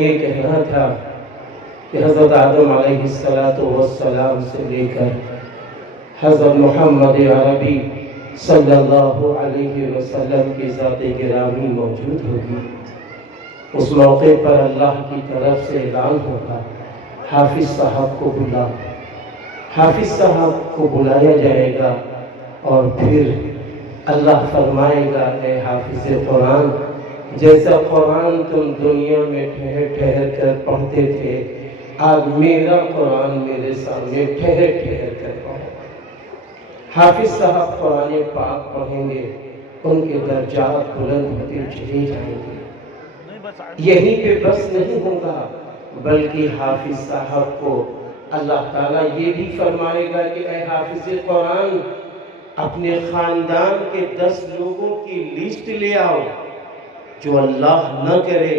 یہ کہنا تھا کہ حضرت آدم علیہ السلام سے لے کر حضرت محمد عربی صلی اللہ علیہ وسلم کی ذات گرامی موجود ہوگی. اس موقع پر اللہ کی طرف سے اعلان ہوگا حافظ صاحب کو بلا. حافظ صاحب کو بلایا جائے گا اور پھر اللہ فرمائے گا اے حافظ قرآن، جیسا قرآن تم دنیا میں ٹھہر ٹھہر کر پڑھتے تھے، آج میرا قرآن میرے سامنے ٹھہر ٹھہر کر پڑھو. حافظ صاحب قرآن پاک پڑھیں گے، ان کے درجات بلند ہوتے چلے جائیں گے. یہیں پہ بس نہیں ہوگا، بلکہ حافظ صاحب کو اللہ تعالیٰ یہ بھی فرمائے گا کہ اے حافظ قرآن، اپنے خاندان کے 10 لوگوں کی لسٹ لے آؤ جو اللہ نہ کرے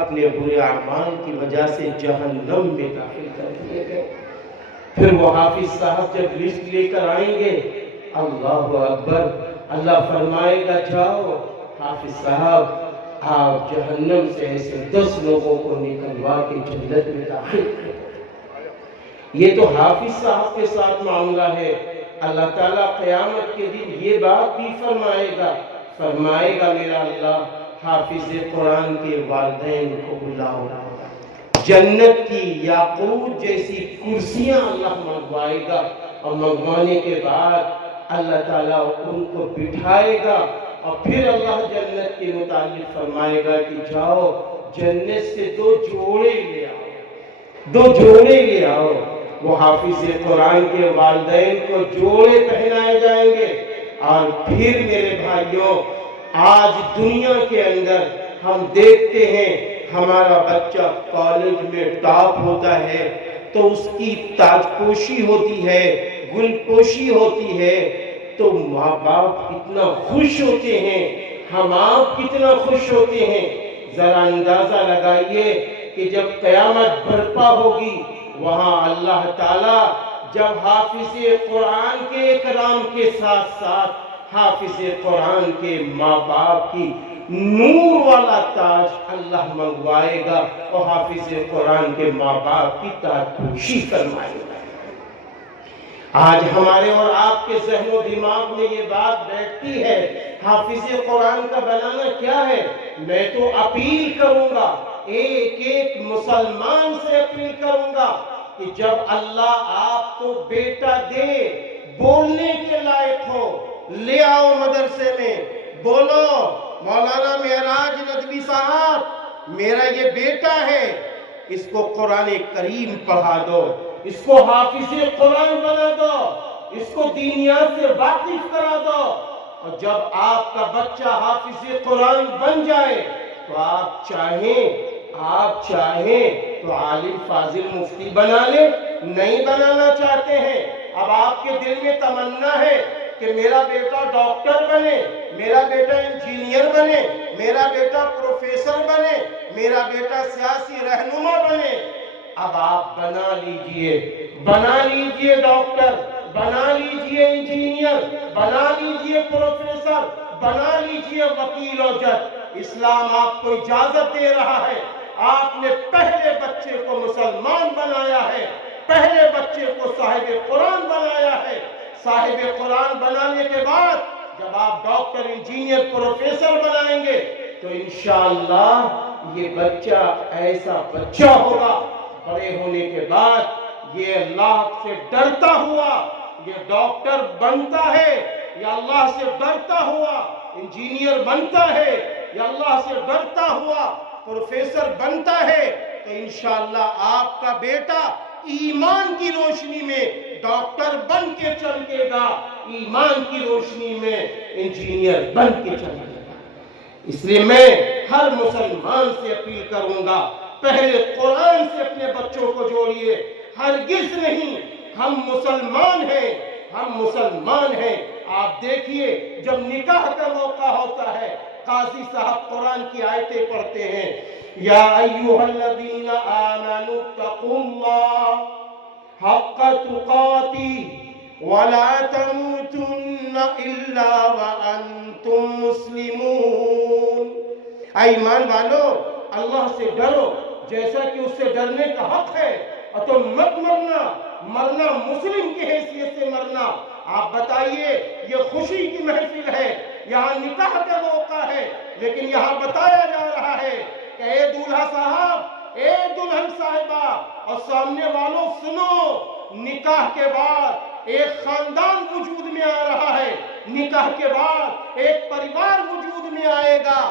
اپنے برے اعمال کی وجہ سے جہنم میں داخل کر دیے گئے. پھر وہ حافظ صاحب جب لسٹ لے کر آئیں گے، اللہ اکبر، اللہ فرمائے گا جاؤ حافظ صاحب، آپ جہنم سے ایسے 10 لوگوں کو نکلوا کے جنت میں داخل کریں. یہ تو حافظ صاحب کے ساتھ معاملہ ہے. اللہ تعالیٰ قیامت کے دن یہ بات بھی فرمائے گا میرا اللہ حافظ قرآن کے والدین کو بلاؤ. جنت کی یاقوت جیسی کرسیاں اللہ منگوائے گا، اور منگوانے کے بعد اللہ تعالیٰ ان کو بٹھائے گا، اور پھر اللہ جنت کے متعلق فرمائے گا کہ جاؤ جنت سے 2 جوڑے لے آؤ، 2 جوڑے لے آؤ. وہ حافظ قرآن کے والدین کو جوڑے پہنائے جائیں گے. اور پھر میرے بھائیوں، آج دنیا کے اندر ہم دیکھتے ہیں ہمارا بچہ کالج میں ٹاپ ہوتا ہے تو اس کی تاج پوشی ہوتی ہے، گل پوشی ہوتی ہے، تو ماں باپ کتنا خوش ہوتے ہیں، ہم آپ کتنا خوش ہوتے ہیں. ذرا اندازہ لگائیے کہ جب قیامت برپا ہوگی، وہاں اللہ تعالیٰ جب حافظ قرآن کے اکرام کے ساتھ ساتھ حافظ قرآن کے ماں باپ کی نور والا تاج اللہ منگوائے گا، اور حافظ قرآن کے ماں باپ کی تاج پوشی فرمائے گا. آج ہمارے اور آپ کے ذہن و دماغ میں یہ بات بیٹھتی ہے، حافظ قرآن کا بنانا کیا ہے؟ میں تو اپیل کروں گا، ایک مسلمان سے اپیل کروں گا کہ جب اللہ آپ کو بیٹا دے، بولنے کے لائق ہو، لے آؤ مدرسے میں، بولو مولانا معراج ندوی صاحب میرا یہ بیٹا ہے، اس کو قرآن کریم پڑھا دو، اس کو حافظ قرآن بنا دو، اس کو دینیات سے واقف کرا دو. اور جب آپ کا بچہ حافظ قرآن بن جائے تو آپ چاہیں تو عالم فاضل مفتی بنا لیں. نہیں بنانا چاہتے ہیں، اب آپ کے دل میں تمنا ہے کہ میرا بیٹا ڈاکٹر بنے، میرا بیٹا انجینئر بنے، میرا بیٹا پروفیسر بنے، میرا بیٹا سیاسی رہنما بنے. اب آپ بنا لیجئے ڈاکٹر، بنا لیجئے انجینئر، بنا لیجئے پروفیسر، بنا لیجئے وکیل و جج. اسلام آپ کو اجازت دے رہا ہے. آپ نے پہلے بچے کو مسلمان بنایا ہے، پہلے بچے کو صاحب قرآن بنایا ہے. صاحب قرآن بنانے کے بعد جب آپ ڈاکٹر، انجینئر، پروفیسر بنائیں گے تو انشاءاللہ یہ بچہ ایسا بچہ ہوگا، بڑے ہونے کے بعد یہ اللہ سے ڈرتا ہوا یہ ڈاکٹر بنتا ہے، یہ اللہ سے ڈرتا ہوا انجینئر بنتا ہے، یہ اللہ سے ڈرتا ہوا پروفیسر بنتا ہے. تو انشاءاللہ آپ کا بیٹا ایمان کی روشنی میں ڈاکٹر بن کے چمکے گا، ایمان کی روشنی میں انجینئر بن کے چمکے گا. اس لیے میں ہر مسلمان سے اپیل کروں گا، پہلے قرآن سے اپنے بچوں کو جوڑیے. ہرگز نہیں، ہم مسلمان ہیں. آپ دیکھیے جب نکاح کا موقع ہوتا ہے، قاضی صاحب قرآن کی آیتیں پڑھتے ہیں، یا ایھا الذین آمنوا اتقوا اللہ حق تقاتہ ولا تموتن الا وانتم مسلمون. اے ایمان والو، اللہ سے ڈرو، جیسا کہ اس سے ڈرنے کا حق ہے، اور تم مت مرنا، مرنا مسلم کی حیثیت سے مرنا۔ آپ بتائیے، یہ خوشی کی محفل ہے، یہاں نکاح کا موقع ہے، لیکن یہاں بتایا جا رہا ہے کہ اے دولہا صاحب، اے دلہن صاحبہ اور سامنے والوں سنو، نکاح کے بعد ایک خاندان وجود میں آ رہا ہے، نکاح کے بعد ایک پریوار وجود میں آئے گا۔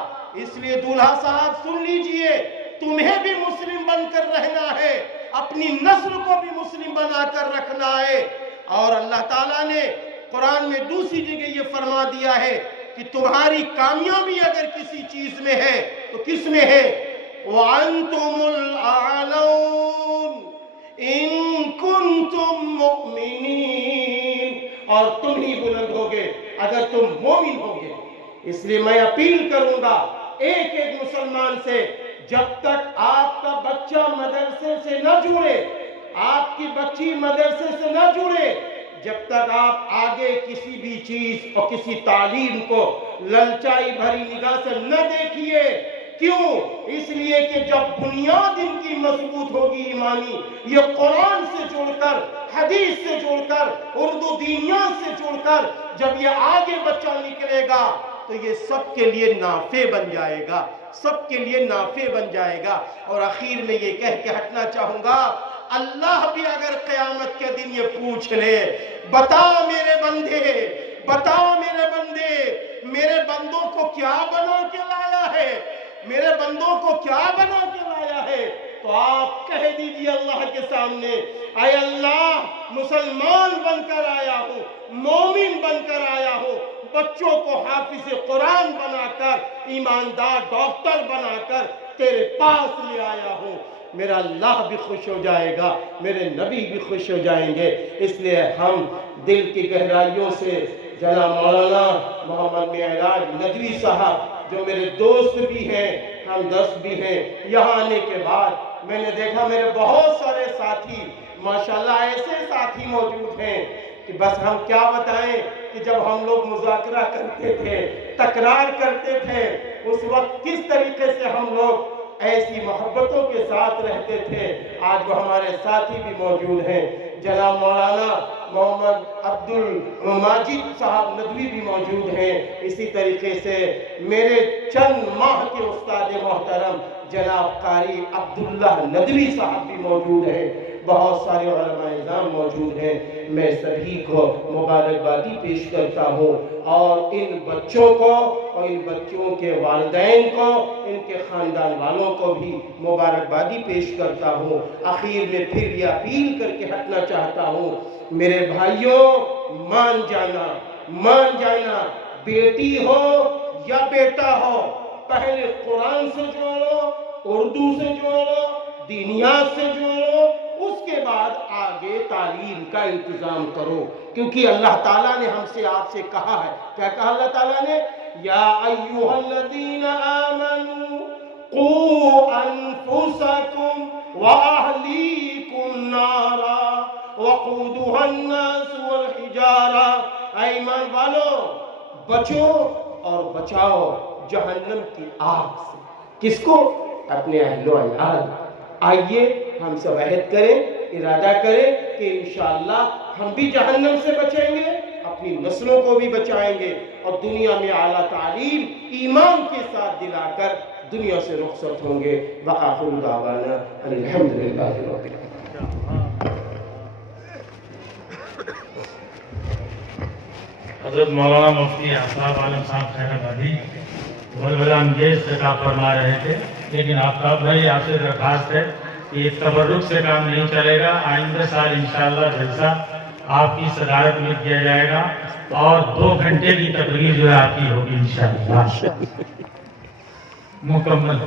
اس لیے دولہا صاحب سن لیجئے، تمہیں بھی مسلم بن کر رہنا ہے، اپنی نسل کو بھی مسلم بنا کر رکھنا ہے۔ اور اللہ تعالیٰ نے قرآن میں دوسری جگہ یہ فرما دیا ہے کہ تمہاری کامیابی اگر کسی چیز میں ہے تو کس میں ہے؟ وَأَنْتُمُ الْأَعْلَوْنَ إِن كُنْتُم مُؤْمِنِينَ، اور تم ہی بلند ہوگے اگر تم مومن ہوگے۔ اس لیے میں اپیل کروں گا ایک ایک مسلمان سے، جب تک آپ کا بچہ مدرسے سے نہ جڑے، آپ کی بچی مدرسے سے نہ جڑے، جب تک آپ آگے کسی بھی چیز اور کسی تعلیم کو للچائی بھری نگاہ سے نہ دیکھیے۔ کیوں؟ اس لیے کہ جب بنیاد ان کی مضبوط ہوگی ایمانی، یہ قرآن سے جڑ کر، حدیث سے جڑ کر، اردو دینیات سے جڑ کر جب یہ آگے بچہ نکلے گا تو یہ سب کے لیے نافع بن جائے گا، سب کے لیے نافع بن جائے گا۔ اور آخر میں یہ کہہ کے ہٹنا چاہوں گا، اللہ بھی اگر قیامت کے دن یہ پوچھ لے، بتا میرے بندے، بتا میرے بندے، میرے بندوں کو کیا بنا کے لایا ہے، میرے بندوں کو کیا بنا کے لایا ہے، تو آپ کہہ دیجئے اللہ کے سامنے، اے اللہ، مسلمان بن کر آیا ہوں، مومن بن کر آیا ہوں، بچوں کو حافظ قرآن بنا کر، ایماندار ڈاکٹر بنا کر تیرے پاس لے آیا ہوں۔ میرا اللہ بھی خوش ہو جائے گا، میرے نبی بھی خوش ہو جائیں گے۔ اس لیے ہم دل کی گہرائیوں سے جناب مولانا محمد معراج ندوی صاحب، جو میرے دوست بھی ہیں، ہمدرد بھی ہیں، یہاں آنے کے بعد میں نے دیکھا میرے بہت سارے ساتھی ماشاءاللہ ایسے ساتھی موجود ہیں کہ بس ہم کیا بتائیں کہ جب ہم لوگ مذاکرہ کرتے تھے، تکرار کرتے تھے، اس وقت کس طریقے سے ہم لوگ ایسی محبتوں کے ساتھ رہتے تھے، آج وہ ہمارے ساتھی بھی موجود ہیں۔ جناب مولانا محمد عبدالماجد صاحب ندوی بھی موجود ہیں۔ اسی طریقے سے میرے چند ماہ کے استاد محترم جناب قاری عبداللہ ندوی صاحب بھی موجود ہیں، بہت سارے علماء اعظام موجود ہیں۔ میں سبھی کو مبارکبادی پیش کرتا ہوں، اور ان بچوں کو اور ان بچوں کے والدین کو، ان کے خاندان والوں کو بھی مبارکبادی پیش کرتا ہوں۔ آخر میں پھر یہ اپیل کر کے ہٹنا چاہتا ہوں، میرے بھائیوں، مان جانا، بیٹی ہو یا بیٹا ہو، پہلے قرآن سے جوڑو، اردو سے جوڑو، دینیات سے جوڑو، اس کے بعد آگے تعلیم کا انتظام کرو، کیونکہ اللہ تعالیٰ نے ہم سے آپ سے کہا ہے، کیا کہا اللہ تعالیٰ نے؟ یا ایھا الذین آمنوا قوا انفسکم واہلیکم نارا وقودها الناس والحجارہ، اے ایمان والو، بچو اور بچاؤ جہنم کی آگ سے۔ کس کو؟ اپنے اہل و عیال۔ آئیے ہم سب عہد کریں، ارادہ کریں کہ انشاءاللہ ہم بھی جہنم سے بچیں گے، اپنی نسلوں کو بھی بچائیں گے، اور دنیا میں اعلیٰ تعلیم ایمان کے ساتھ دلا کر دنیا سے رخصت ہوں گے۔ وآخر دعوانا الحمدللہ رب العالمین۔ حضرت مولانا مفتی آفتاب عالم صاحب خیر آبادی بڑا انگیز خطاب فرما رہے تھے، لیکن آفتاب بھائی آپ سے درخواست ہے کہ تبرک سے کام نہیں چلے گا، آئندہ سال انشاءاللہ جلسہ آپ کی صدارت میں کیا جائے گا، اور 2 گھنٹے کی تقریر جو ہے آپ کی ہوگی انشاءاللہ مکمل۔